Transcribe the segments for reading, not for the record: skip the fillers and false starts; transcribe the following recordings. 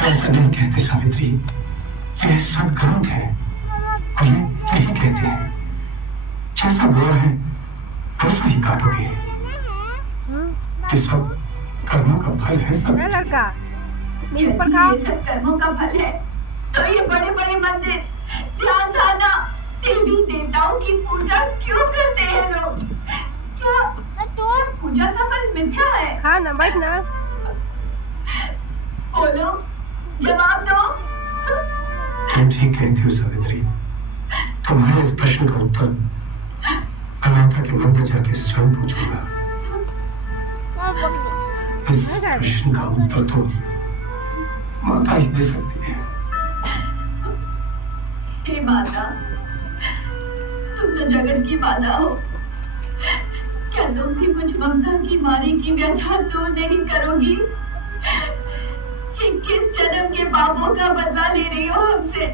ऐसा नहीं कहते सावित्री, ये सद्ग्रंथ है और ये यही कहते हैं जैसा बोया है वैसा ही काटोगे। ये सब कर्मों का फल है। सब लड़का नींबू पर खाओ। ये सब कर्मों का फल है तो ये बड़े बड़े मंदिर, ध्यान धारणा, देवी देवताओं की पूजा क्यों करते हैं लोग? क्या पूजा का फल मिथ्या है? खा ना, बैठ ना। बोलो, जवाब दो। तुम ठीक कहती हो सावित्री। तुम्हारे इस प्रश्न का उत्तर अनाथा के मंदिर जाके स्वयं पूछूंगा। इस प्रश्न का उत्तर तो माता ही दे सकती है। हे माता, तुम तो जगत की माता हो, क्या तुम भी कुछ ममता की मारी की व्यथा दूर नहीं करोगी? किस जन्म के पापों का बदला ले रही हो हमसे?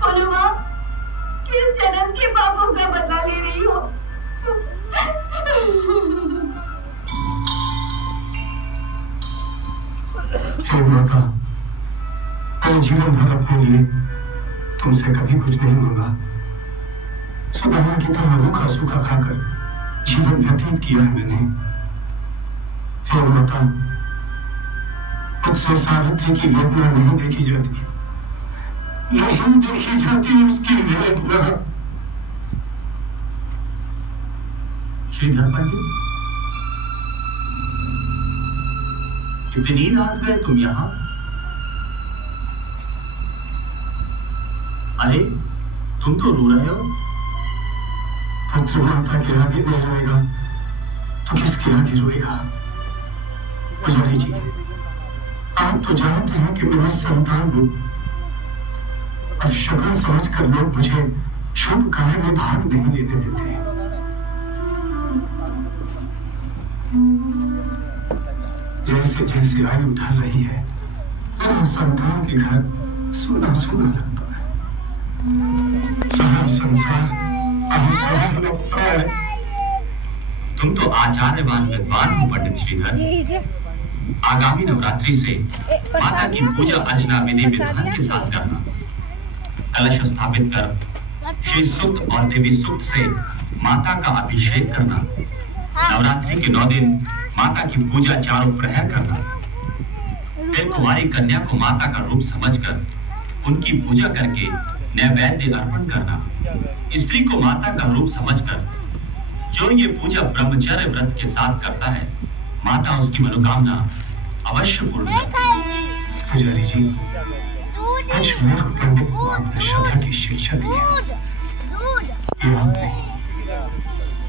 बोलो माँ, किस जन्म के पापों का बदला ले रही हो? हे माता, मैंने जीवन भर अपने लिए तुमसे कभी कुछ नहीं मांगा। सुदामा की तरह रूखा सूखा खाकर जीवन व्यतीत किया है मैंने। हे माता, मुझसे सावित्री की वेदना नहीं देखी जाती, नहीं देखी जाती उसकी वेदना। श्रीधर पंडित, इतनी रात गए तुम यहाँ? अरे तुम तो रो रहे हो। पुत्र माता के आगे नहीं रोएगा तो किसके आगे रोएगा? पुजारी जी, आप तो जानते हैं कि मैं संतान हूं। अब शगुन समझकर लोग मुझे शुभ कार्य में भाग नहीं लेने देते। जैसे जैसे आयु ढल रही है, मेरा संतान के घर सूना सूना लगता है। सारा संसार असहाय लगता है। तुम तो आचार्यवान विद्वान हो पंडित श्रीधर। आगामी नवरात्रि से माता की पूजा अर्चना विधि विधान के साथ करना। कलश स्थापित कर श्री सूक्त और देवी सूक्त से माता का अभिषेक करना। नवरात्रि के 9 दिन माता की पूजा चारों प्रहर करना। फिर कुंवारी कन्या को माता का रूप समझकर उनकी पूजा करके नैवेद्य अर्पण करना। स्त्री को माता का रूप समझकर जो ये पूजा ब्रह्मचर्य व्रत के साथ करता है, माता उसकी मनोकामना अवश्य पूर्ण करती है। पुजारी जी, आज मूर्ख पंडित को आपने श्रद्धा की शिक्षा दी है। ये आप नहीं,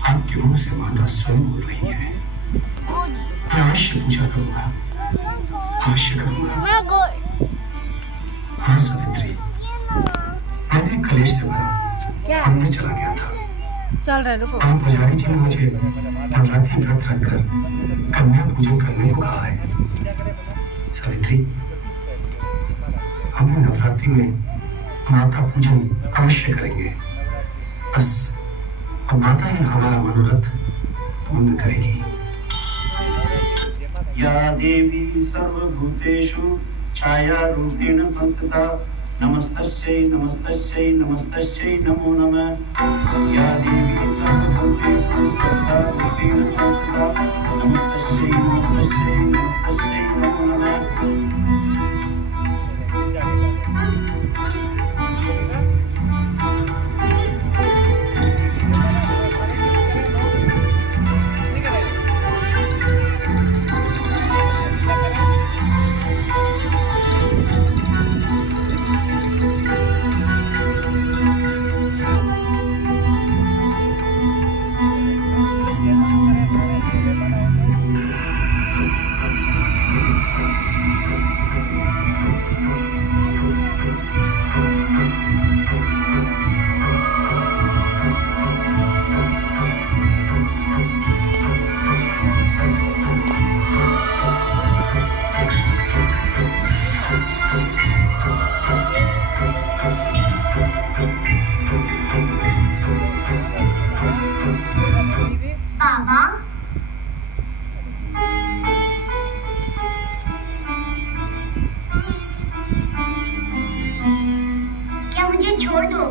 आपके मुंह से माता स्वयं बोल रही है। मैं अवश्य पूजा करूंगा, अवश्य करूंगा। हाँ सावित्री, मैंने कलेश से भरा मंदिर चला गया था। चल रहे रुको। हाँ, पुजारी जी ने मुझे नवरात्रि व्रत रखकर कन्या पूजन करने को कहा है। सावित्री, हम नवरात्रि में माता पूजन अवश्य करेंगे। बस अब माता ही हमारा मनोरथ पूर्ण करेगी। या देवी सर्वभूतेषु छाया रूपेण संस्थिता नमस्तस्यै नमस्तस्यै नमस्तस्यै नमो नमः। या देवी सर्वभूतेषु छाया रूपेण संस्थिता नमस्तस्यै नमस्तस्यै नमस्तस्यै नमो नमः।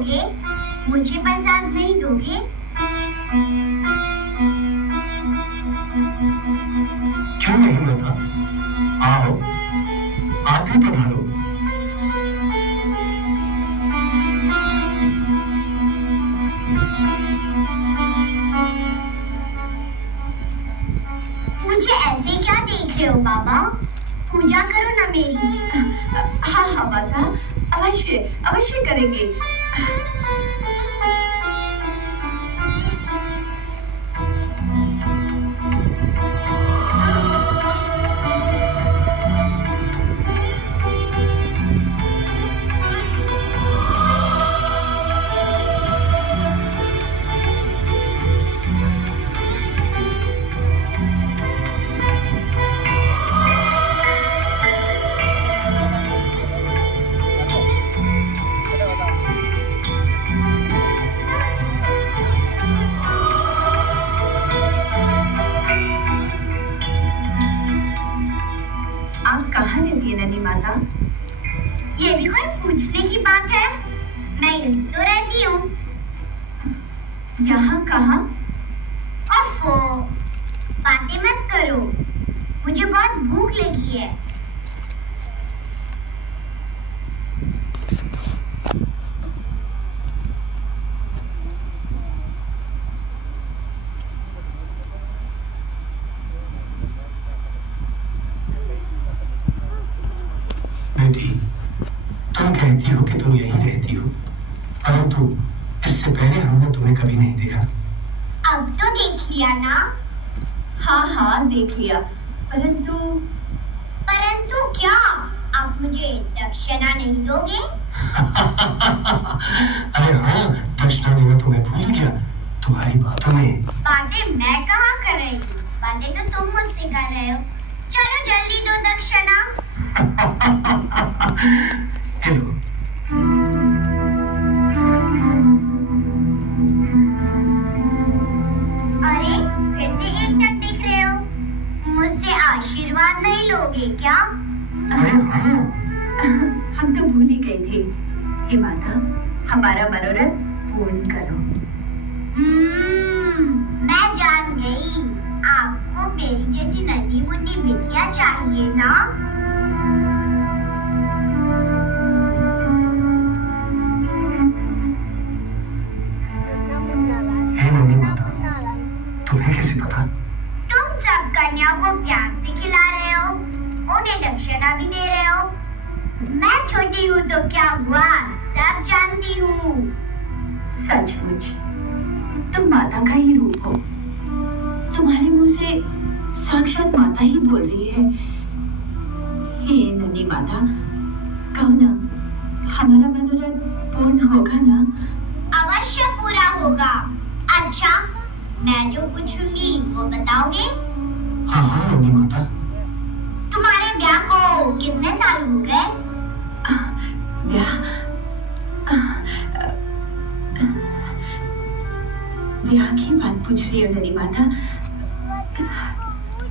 दोगे? मुझे प्रसाद नहीं दोगे? क्यों नहीं माता, आओ आके पधारो। मुझे ऐसे क्या देख रहे हो बाबा? पूजा करो ना मेरी। हाँ हाँ माता, अवश्य अवश्य करेंगे। ये भी कोई पूछने की बात है? मैं यहीं तो रहती हूँ। यहाँ कहाँ? ओफो, बातें मत करो, मुझे बहुत भूख लगी है। बेटी, तुम कहती हो कि तुम यहीं रहती हो, परंतु इससे पहले हमने तुम्हें कभी नहीं देखा। अब तो देख लिया ना? हाँ हाँ देख लिया, परंतु क्या? आप मुझे दक्षिणा नहीं दोगे? अरे हाँ, दक्षिणा देना तो मैं भूल गया। तुम्हारी बातों में। बातें मैं कहाँ कर रही हूँ, बातें तो तुम मुझसे कर रहे हो। चलो जल्दी दो दक्षिणा। हेलो। अरे फिर से एक टक दिख रहे हो, मुझसे आशीर्वाद नहीं लोगे क्या? हम तो भूल ही गए थे। हे माता, हमारा मनोरथ पूर्ण करो। मैं जान गई, आपको मेरी जैसी नन्ही मुन्नी बिटिया चाहिए ना? हे नन्ही माता, तुम्हें कैसे पता? तुम सब कन्या को प्यार से खिला रहे हो, उन्हें दक्षिणा भी दे रहे हो। मैं छोटी हूँ तो क्या हुआ, सब जानती हूँ। सचमुच तुम माता का ही रूप हो। तुम्हारे मुंह से साक्षात माता ही बोल रही है। हे नन्ही माता, कहो ना, हमारा मनोरथ पूर्ण होगा ना? अवश्य पूरा होगा। अच्छा, मैं जो पूछूंगी वो बताओगे? हाँ हाँ नन्ही माता। तुम्हारे ब्याह को कितने साल हो गए? ब्याह की बात पूछ रही हो नन्ही माता?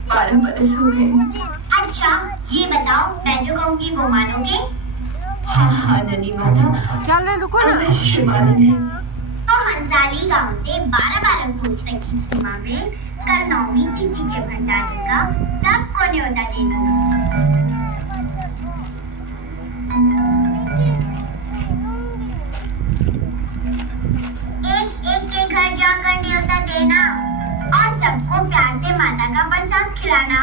12 बरस हो गए। अच्छा, ये बताओ, मैं जो कहूँगी वो मानोगे? हाँ हाँ नन्ही माता, चल रहे, रुको ना। अवश्य मानेंगे। तो हंसाली गांव से 12 कोस तक की सीमा में कल 9वीं तिथि के भंडारे का सबको न्योता दे दो। एक के घर जाकर न्योता देना और सबको प्यार से माता का प्रसाद खिलाना।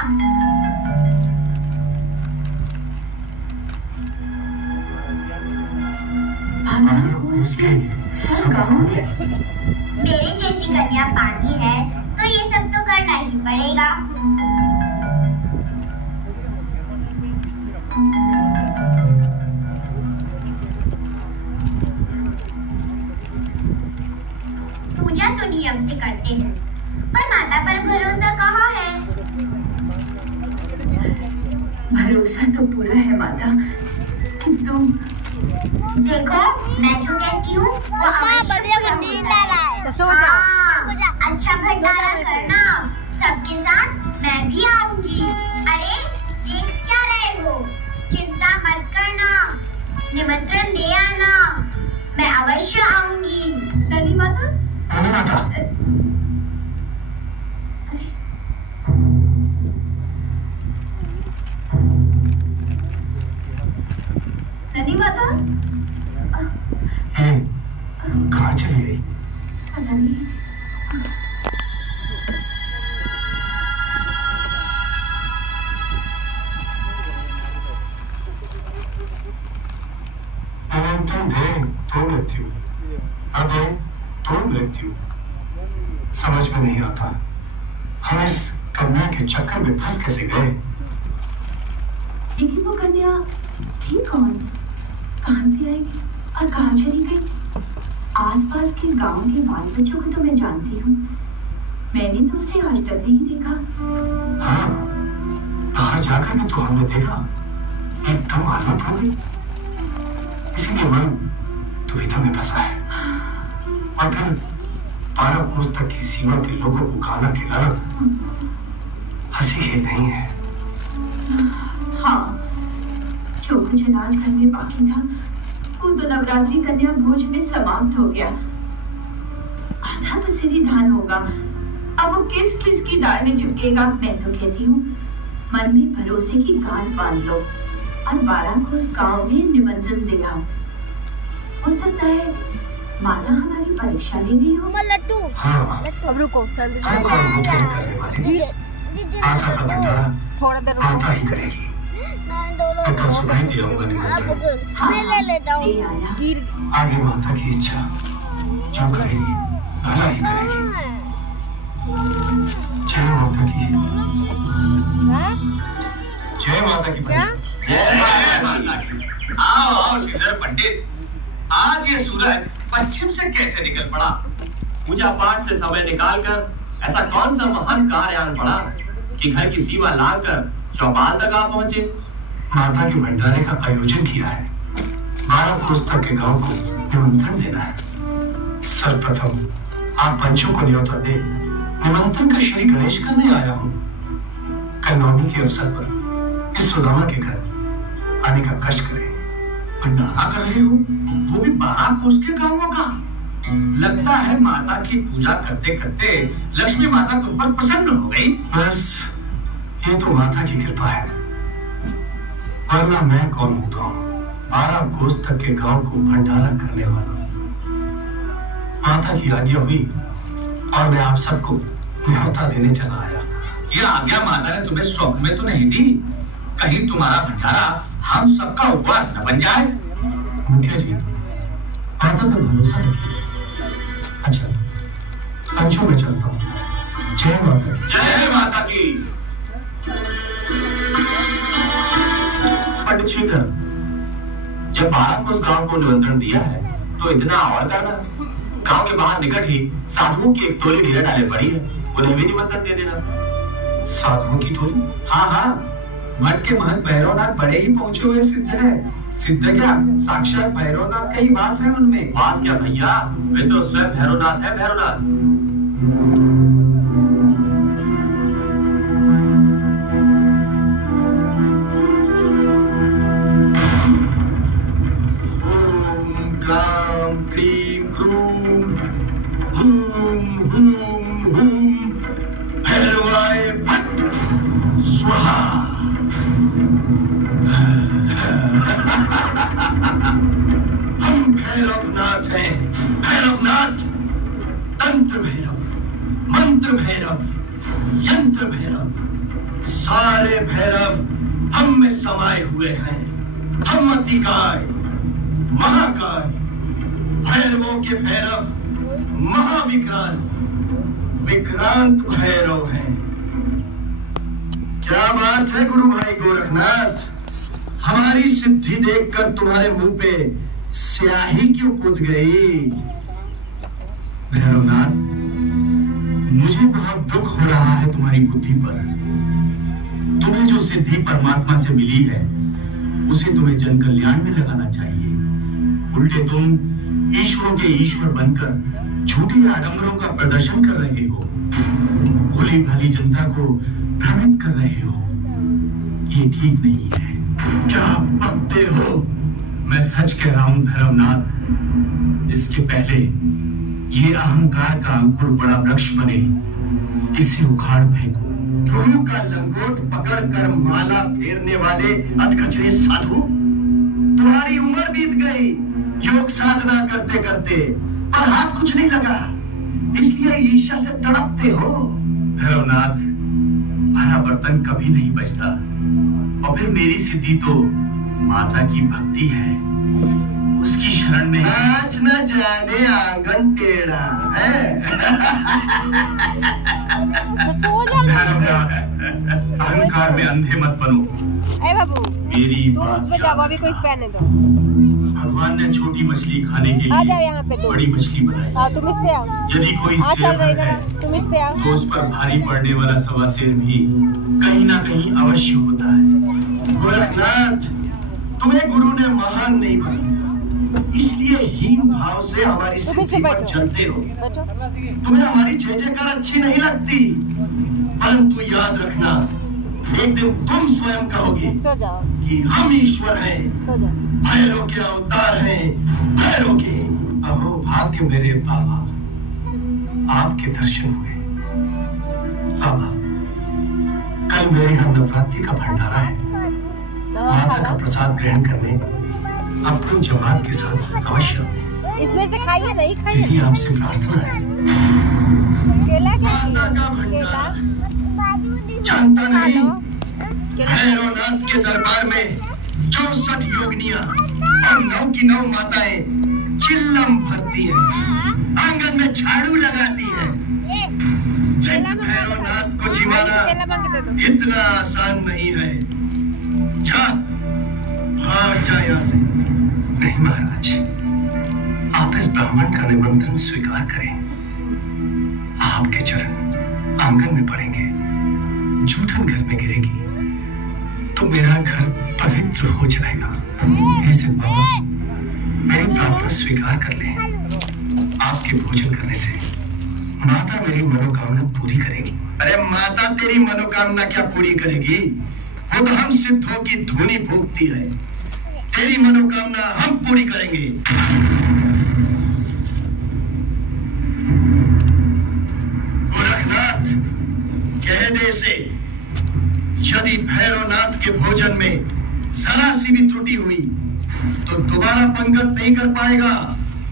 मेरे जैसी कन्या पानी है तो ये सब तो करना ही पड़ेगा। पूजा तो नियम से करते हैं, पर माता पर भरोसा कहाँ है? भरोसा तो पूरा है माता, किंतु देखो, मैं जो कहती हूँ वो अवश्य पूरा होता है। तो सो जा। अच्छा भंडारा करना, सबके साथ मैं भी आऊंगी। अरे देख क्या रहे हो, चिंता मत करना, निमंत्रण दे आना, मैं अवश्य आऊंगी। ननी माता, ननी माता, ननी माता, कहाँ चली गई? पता नहीं। मृत्यु समझ में नहीं आता, हम इस कन्या के चक्कर में फंस कैसे गए? लेकिन वो कन्या थी कौन, कहां से आएगी और कहां चली गई? आसपास के गांव के बाल बच्चों को तो मैं जानती हूँ, मैंने तो उसे आज तक नहीं देखा। हाँ, बाहर जाकर भी तो हमने देखा, एकदम आलोप हो गई। इसीलिए मन दुविधा में फंसा है। और फिर 12 कोस तक की सीमा के लोगों को खाना खिलाना हंसी ही नहीं है। हाँ, जो कुछ अनाज घर में बाकी था वो तो नवरात्रि कन्या भोज में समाप्त हो गया। आधा पसेरी धान होगा, अब वो किस किस की दाल में चिपकेगा। मैं तो कहती हूँ मन में भरोसे की गांठ बांध लो और 12 कोस गांव में निमंत्रण दे आओ। हो सकता है माता हमारी परीक्षा ले रही हो। लट्टू, हाँ, अब रुको, शांति से माता का भंडारा थोड़ा देर माता ही करेगी। मैं कल सुबह ही दे आऊंगा निमंत्रण। हाँ, मैं ले लेता हूँ। आगे माता की इच्छा जो करेगी भला ही करेगी। जय माता की, जय माता की। क्या? जय माता की। आओ आओ श्रीधर पंडित, आज ये सूरज पश्चिम से कैसे निकल पड़ा? पूजा पाठ से समय निकालकर ऐसा कौन सा महान कार्य आन पड़ा कि घर की सीमा लांघकर चौपाल तक आ पहुंचे? माता के भंडारे का आयोजन किया है। 12 कोस तक के गांव को निमंत्रण देना है। सर्वप्रथम आप पंचों को न्योता दे निमंत्रण का श्री गणेश करने आया हूँ। कल नवमी के अवसर पर इस सुदामा के घर आने का कष्ट करें। भंडारा कर रहे हो, वो भी 12 कोस के गांवों का? लगता है माता की पूजा करते करते लक्ष्मी माता तुम पर प्रसन्न हो गई। बस ये तो माता की कृपा है, वरना मैं कौन होता हूँ 12 कोस तक के गांव को भंडारा करने वाला। माता की आज्ञा हुई और मैं आप सबको न्योता देने चला आया। ये आज्ञा माता ने तुम्हें स्वप्न में तो नहीं दी? कहीं तुम्हारा भंडारा हम सबका उपवास न बन जाए। मुखिया जी, माता पर भरोसा रखिए। अच्छा, पंचों में चलता हूँ। जय माता की। जय माता की। पंडित श्रीधर, जब 12 कोस गांव को निमंत्रण दिया है तो इतना और करना। गांव के बाहर निकट ही साधुओं की एक टोली ढेरा डाले पड़ी है, उन्हें भी निमंत्रण दे देना। साधुओं की टोली? हाँ हाँ, मठ के महंत भैरवनाथ बड़े ही पहुंचे हुए सिद्ध है। सिद्ध क्या, साक्षात भैरवनाथ का ही वास है उनमें। वास क्या भैया, वे तो स्वयं भैरवनाथ है। भैरवनाथ ओम ग्राम क्रीम क्रूम हूम हूम हूम भैरवाय भट्ट स्वाहा। हम भैरवनाथ हैं, भैरवनाथ। तंत्र भैरव, मंत्र भैरव, यंत्र भैरव, सारे भैरव हम में समाये हुए हैं। हम अतिकाय, महाकाय, भैरवों के भैरव, महाविक्रांत, विक्रांत भैरव हैं। क्या बात है गुरु भाई गोरखनाथ, हमारी सिद्धि देखकर तुम्हारे मुंह पे स्याही क्यों पुत गई? भैरवनाथ, मुझे बहुत दुख हो रहा है तुम्हारी बुद्धि पर। तुम्हें जो सिद्धि परमात्मा से मिली है उसे तुम्हें जन कल्याण में लगाना चाहिए। उल्टे तुम ईश्वरों के ईश्वर बनकर झूठी आडंबरों का प्रदर्शन कर रहे हो, भोली भाली जनता को भ्रमित कर रहे हो। ये ठीक नहीं है। क्या बकते हो? मैं सच कह रहा हूं भैरवनाथ, इसके पहले ये अहंकार का अंकुर बड़ा वृक्ष बने, इसे उखाड़ फेंको। गुरु का लंगोट पकड़कर माला फेरने वाले अधकचरे साधु, तुम्हारी उम्र बीत गई योग साधना करते करते, पर हाथ कुछ नहीं लगा, इसलिए ईर्ष्या से तड़पते हो। भैरवनाथ, भरा बर्तन कभी नहीं बचता, और फिर मेरी सिद्धि तो माता की भक्ति है, उसकी शरण में। आज न जाने आंगन टेढ़ा है। भैरवनाथ, अहंकार में अंधे मत बनो। ए बाबू, मेरी तुम उस पे जाओ, अभी कोई पहने दो। भगवान ने छोटी मछली खाने के आ जाओ यहाँ पे लिए तुम। बड़ी मछली बनाई। हाँ, तुम इस पे आओ। यदि कोई शेर है तुम इस पे आओ। तो उस पर भारी पड़ने वाला सवा शेर भी कहीं ना कहीं अवश्य होता है। गोरखनाथ, तुम्हें गुरु ने महान नहीं बनाया, इसलिए हीन भाव से हमारी सिद्धि पर चलते हो। तुम्हें हमारी जय जयकार अच्छी नहीं लगती, परंतु याद रखना, एक दिन तुम स्वयं कहोगे सो जाओ कि हम ईश्वर हैं, सो जाओ। भैरव के अवतार हैं, भैरव के। अहो भाग्य मेरे बाबा, आपके दर्शन हुए। बाबा, कल मेरे यहाँ नवरात्रि का भंडारा है, माता का प्रसाद ग्रहण करने अपनी जमात के साथ अवश्य आए। इसमें से खाइए, नहीं खाइए। यही आपसे प्रार्थना है। केला क्या? माता का भंडारा जानता नहीं, भैरवनाथ के दरबार में 64 योगिनियां और 9 की 9 माताएं चिल्लम भरती हैं, आंगन में झाड़ू लगाती हैं। सिद्ध भैरवनाथ को जिमाना इतना आसान नहीं है। जा, भाग जा यहाँ से। नहीं महाराज, आप इस ब्राह्मण का निमंत्रण स्वीकार करें। आपके चरण आंगन में पड़ेंगे, जूठन घर में गिरेगी तो मेरा घर पवित्र हो जाएगा। हे सिद्ध बाबा, मेरी प्रार्थना स्वीकार कर लें। आपके भोजन करने से माता मेरी मनोकामना पूरी करेगी। अरे माता तेरी मनोकामना क्या पूरी करेगी? वो तो हम सिद्धों की धुनी फूंकती है। तेरी मनोकामना हम पूरी करेंगे। गोरखनाथ, कह दे से, यदि भैरवनाथ के भोजन में जरा सी भी त्रुटि हुई तो दोबारा पंगत नहीं कर पाएगा,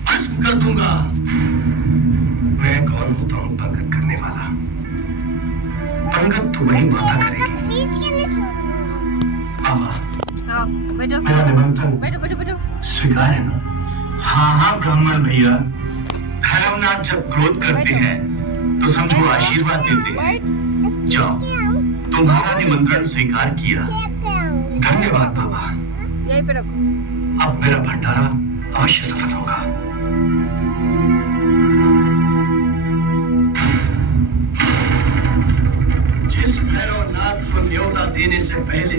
भस्म कर दूंगा। मैं कौन होता हूँ पंगत करने वाला? पंगत तो वही माता करेगी। बाबा, मेरा निमंत्रण स्वीकार है ना? हाँ ब्राह्मण भैया, भैरवनाथ जब क्रोध करते हैं तो समझो आशीर्वाद देते हैं। जाओ, तुम्हारा निमंत्रण स्वीकार किया। धन्यवाद बाबा। यहीं पे रखो। अब मेरा भंडारा अवश्य सफल होगा। जिस भैरवनाथ को न्योता देने से पहले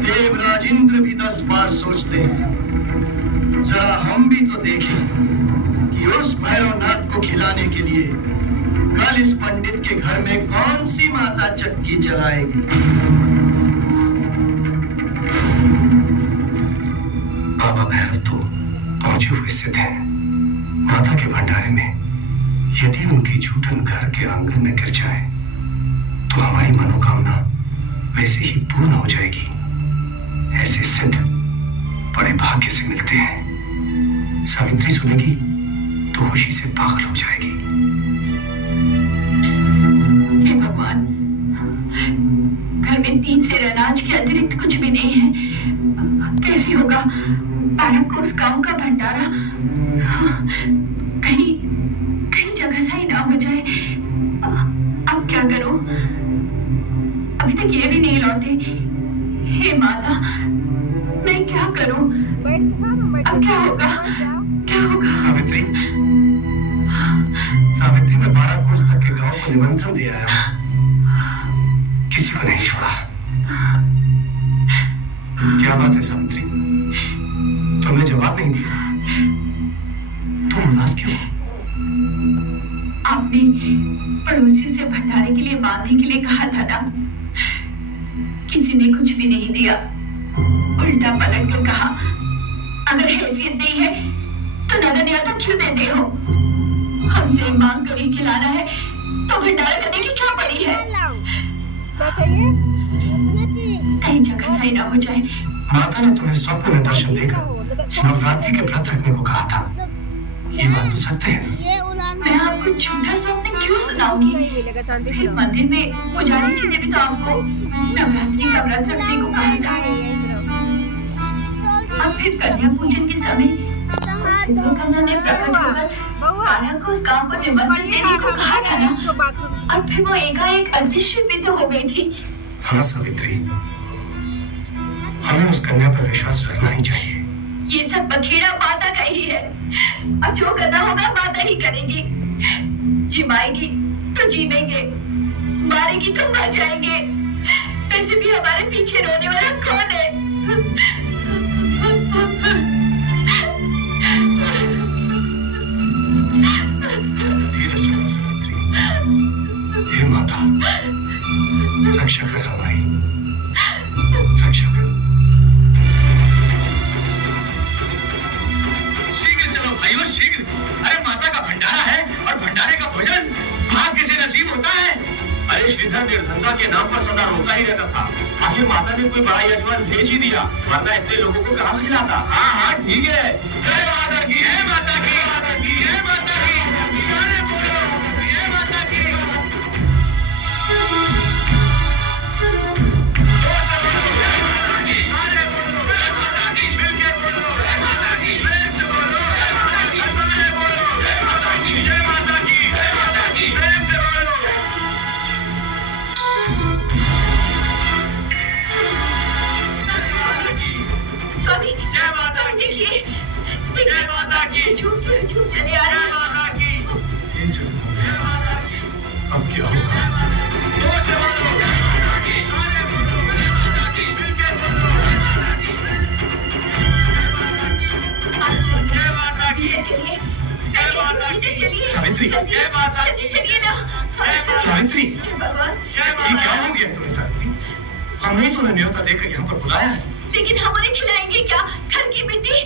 देवराज इंद्र भी 10 बार सोचते हैं, जरा हम भी तो देखें कि उस भैरवनाथ को खिलाने के लिए कल इस पंडित के घर में कौन सी माता चक्की चलाएगी। बाबा भैरव तो पहुंचे हुए स्थित हैं। माता के भंडारे में यदि उनकी जूठन घर के आंगन में गिर जाए तो हमारी मनोकामना वैसे ही पूर्ण हो जाएगी। ऐसे सिद्ध बड़े भाग्य से मिलते हैं। सावित्री सुनेगी तो खुशी से पागल हो जाएगी। हे भगवान, घर में 3 सेर अनाज के अतिरिक्त कुछ भी नहीं है। कैसे होगा? बालक को उस गांव का भंडारा कहीं जगह सही ना हो जाए। अब क्या करूं? अभी तक ये भी नहीं लौटे। हे माता, मैं क्या करूं? अब क्या होगा? क्या होगा? सावित्री, मैं 12 कोस तक के गांव को निमंत्रण दे आया हूं, किसी को नहीं छोड़ा। क्या बात है सावित्री, तुमने जवाब नहीं दिया? तुम उदास क्यों? आपने पड़ोसियों से भंडारे के लिए मांगने के लिए कहा था ना, किसी ने कुछ भी नहीं दिया। उल्टा पलट कर कहा अगर हैसियत नहीं है तो नगर न्योता क्यों देते हो? हमसे मांग कर ही खिलाना है तो भंडारा करने की क्या पड़ी है? क्या चाहिए? कहीं जगह सही ना हो जाए। माता ने तुम्हें स्वप्न में दर्शन देकर नवरात्रि के व्रत रखने को कहा था। ये बात तो सत्य है ना? मैं आपको झूठा स्वप्न क्यों सुनाऊंगी? फिर मंदिर में पुजारी जी ने भी तो आपको नवरात्रि का व्रत रखने को कहा था। और फिर कन्या पूजन के समय लोकन्या ने प्रकट होकर कान्हा को उस गांव को निमंत्रण देने को कहा था ना, और फिर वो एकाएक अदृश्य भी तो हो गई थी। हाँ सावित्री, हमें उस कन्या पर विश्वास रखना ही चाहिए। ये सब बखेड़ा माता का ही है। अब जो करना होगा माता ही करेगी। जिमाएगी तो जीवेंगे, मारेगी तो मर जाएंगे। वैसे भी हमारे पीछे रोने वाला कौन है? धीरज रखो सावित्री। हे माता, रक्षा कर हमारी, रक्षा कर। शीघ्र चलो भाइयों, शीघ्र। अरे माता का भंडारा है और भंडारे का भोजन भाग्य से नसीब होता है। अरे श्रीधर निर्धनता के नाम पर सदा रोता ही रहता था। आखिर माता ने कोई बड़ा यजमान भेज ही दिया, वरना इतने लोगों को कहां से खिलाता? हाँ हाँ ठीक है। जय माता की, जय माता की, जय माता की। सारे बोलो जय माता की। स्वामी, देखिए, झूम चले आ रहे हैं। अब क्या होगा? सावित्री, चलिए ना। सावित्री, भगवान, ये क्या हो गया तुम्हें सावित्री? हमने तो न्योता देकर यहाँ पर बुलाया है। लेकिन हम उन्हें खिलाएंगे क्या? घर की मिट्टी।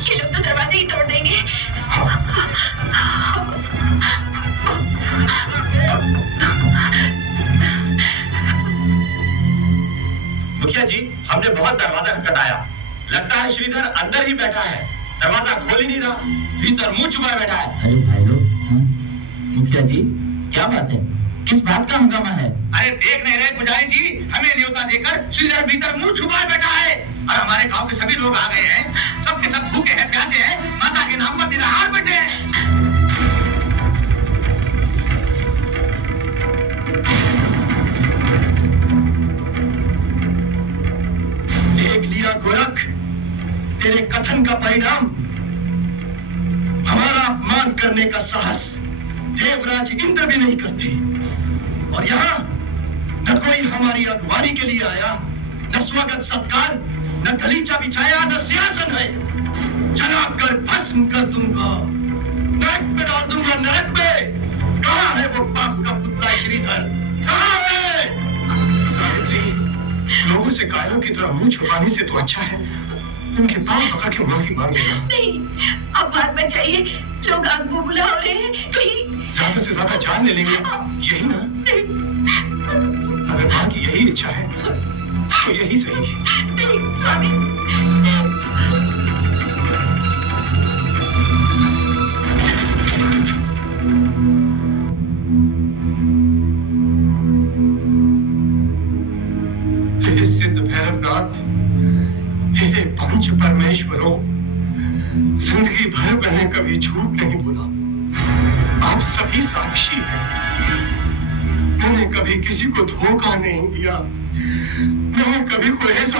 ये लोग तो दरवाजे ही तोड़ देंगे। मुखिया जी, हमने बहुत दरवाजा खटखटाया, लगता है श्रीधर अंदर ही बैठा है। दरवाजा खोल ही नहीं रहा, भीतर मुंह छुपाए बैठा है। अरे भाई लोग, मुखिया जी क्या बात है? किस बात का हंगामा है? अरे देख नहीं रहे पुजारी जी, हमें न्योता देकर श्रीधर भीतर मुंह छुपाए बैठा है। और हमारे गांव के सभी लोग आ गए हैं। सब के सब भूखे हैं, प्यासे हैं, माता के नाम पर निराहार बैठे हैं। देख लिया गोरख, तेरे कथन का परिणाम। हमारा अपमान करने का साहस देवराज इंद्र भी नहीं करते। और यहाँ न कोई हमारी अगवानी के लिए आया, न स्वागत सत्कार, न गलीचा बिछाया, न सिंहासन है। जलाकर भस्म कर दूंगा, नरक में डाल दूंगा, नरक में। कहाँ है वो पाप का पुतला श्रीधर? कहाँ है? सावित्री, लोगों से कायों की तरह मुंह छुपाने से तो अच्छा है उनके पांव पकड़ के माफी मांग लेना। नहीं, अब बात बचाइए। लोग आग बुबुला हो रहे हैं। कहीं ज्यादा से ज्यादा जान ले लेंगे, यही ना? अगर माँ की यही इच्छा है तो यही सही। नहीं स्वामी, हे सिद्ध भैरवनाथ, हे पंच परमेश्वरों, जिंदगी भर मैंने कभी झूठ नहीं बोला। आप सभी साक्षी हैं। मैंने कभी किसी को धोखा नहीं दिया। मैंने कभी कोई ऐसा